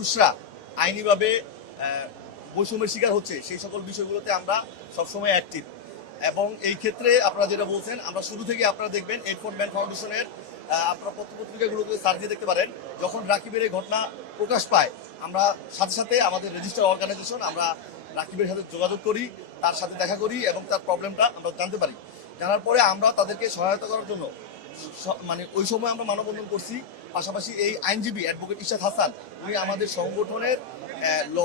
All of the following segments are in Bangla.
পুরুষরা আইনিভাবে বৈষম্যের শিকার হচ্ছে সেই সকল বিষয়গুলোতে আমরা সবসময় অ্যাক্টিভ। এবং এই ক্ষেত্রে আপনারা যেটা বলছেন, আমরা শুরু থেকে আপনারা দেখবেন এইড ফর ম্যান ফাউন্ডেশনের আপনারা পত্রপত্রিকাগুলোতে সার্চ দিয়ে দেখতে পারেন, যখন রাকিবের এই ঘটনা প্রকাশ পায় আমরা সাথে সাথে আমাদের রেজিস্টার অর্গানাইজেশন আমরা রাকিবের সাথে যোগাযোগ করি, তার সাথে দেখা করি এবং তার প্রবলেমটা আমরা জানতে পারি। জানার পরে আমরা তাদেরকে সহায়তা করার জন্য মানে ওই সময় আমরা মানববন্ধন করছি। পাশাপাশি এই আইনজীবী অ্যাডভোকেট ইশাদ হাসান, উনি আমাদের সংগঠনের ল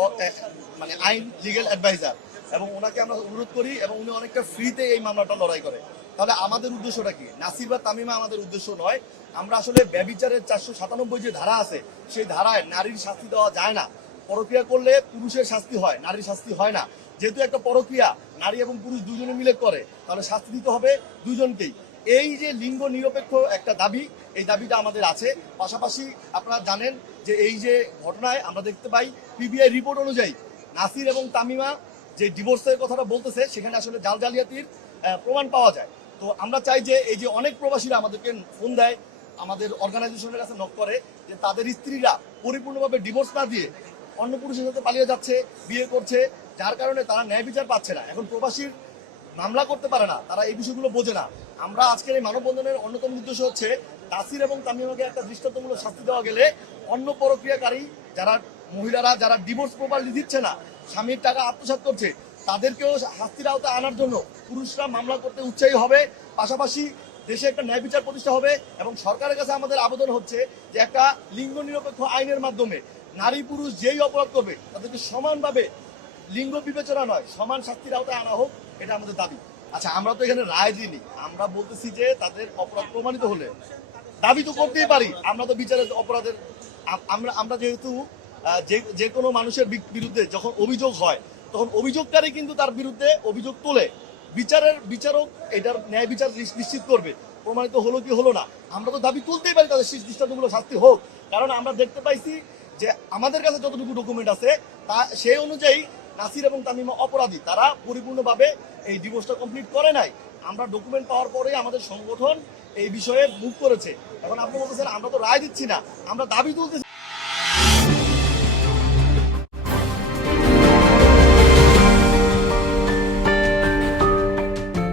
মানে আইন লিগ্যাল অ্যাডভাইজার, এবং ওনাকে আমরা অনুরোধ করি এবং উনি অনেকটা ফ্রিতে এই মামলাটা লড়াই করে। তাহলে আমাদের উদ্দেশ্যটা কি? নাসির বা তামিমা আমাদের উদ্দেশ্য নয়। আমরা আসলে ব্যভিচারের 497 যে ধারা আছে সেই ধারায় নারীর শাস্তি দেওয়া যায় না। পরক্রিয়া করলে পুরুষের শাস্তি হয়, নারীর শাস্তি হয় না। যেহেতু একটা পরক্রিয়া নারী এবং পুরুষ দুজনে মিলে করে, তাহলে শাস্তি দিতে হবে দুজনকেই। এই যে লিঙ্গ নিরপেক্ষ একটা দাবি, এই দাবিটা আমাদের আছে। পাশাপাশি আপনারা জানেন যে এই যে ঘটনায় আমরা দেখতে পাই পিবিআই রিপোর্ট অনুযায়ী নাসির এবং তামিমা যে ডিভোর্সের কথাটা বলতেছে সেখানে আসলে জালজালিয়াতির প্রমাণ পাওয়া যায়। তো আমরা চাই যে এই যে অনেক প্রবাসীরা আমাদেরকে ফোন দেয়, আমাদের অর্গানাইজেশনের কাছে নক করে যে তাদের স্ত্রীরা পরিপূর্ণভাবে ডিভোর্স না দিয়ে অন্য পুরুষের সাথে পালিয়ে যাচ্ছে, বিয়ে করছে, যার কারণে তারা ন্যায় বিচার পাচ্ছে না। এখন প্রবাসীর মামলা করতে পারে না, তারা এই বিষয়গুলো বোঝে না। আমরা আজকের এই মানববন্ধনের অন্যতম উদ্দেশ্য হচ্ছে নাসির এবং তামিমাকে একটা দৃষ্টান্তমূলক শাস্তি দেওয়া গেলে অন্য পরক্রিয়াকারী যারা মহিলারা যারা ডিভোর্স প্রপারলি দিচ্ছে না, স্বামীর টাকা আত্মসাৎ করছে, তাদেরকেও শাস্তির আওতায় আনার জন্য পুরুষরা মামলা করতে উৎসাহী হবে। পাশাপাশি দেশে একটা ন্যায় বিচার প্রতিষ্ঠা হবে এবং সরকারের কাছে আমাদের আবেদন হচ্ছে যে একটা লিঙ্গ নিরপেক্ষ আইনের মাধ্যমে নারী পুরুষ যেই অপরাধ করবে তাদেরকে সমানভাবে, লিঙ্গ বিবেচনা নয়, সমান শাস্তির আওতায় আনা হোক, এটা আমাদের দাবি। আচ্ছা, আমরা তো এখানে রায় দিইনি, আমরা বলতেছি যে তাদের অপরাধ প্রমাণিত হলে দাবি তো করতেই পারি। আমরা তো বিচারের অপরাধের আমরা যেহেতু যে কোনো মানুষের বিরুদ্ধে যখন অভিযোগ হয় তখন অভিযোগকারী কিন্তু তার বিরুদ্ধে অভিযোগ তোলে, বিচারক এটার ন্যায় বিচার নিশ্চিত করবে প্রমাণিত হলো কি হলো না। আমরা তো দাবি তুলতেই পারি তাদের দৃষ্টান্তমূলক শাস্তি হোক, কারণ আমরা দেখতে পাইছি যে আমাদের কাছে যতটুকু ডকুমেন্ট আছে তা সেই অনুযায়ী নাসির এবং তামিমা অপরাধী, তারা পরিপূর্ণভাবে এই ডিভোর্সটা কমপ্লিট করে নাই। আমরা ডকুমেন্ট পাওয়ার পরে আমাদের সংগঠন এই বিষয়ে মুভ করেছে। এখন আপনি বলতেছেন আমরা তো রায় দিচ্ছি না, আমরা দাবি তুলতেছি।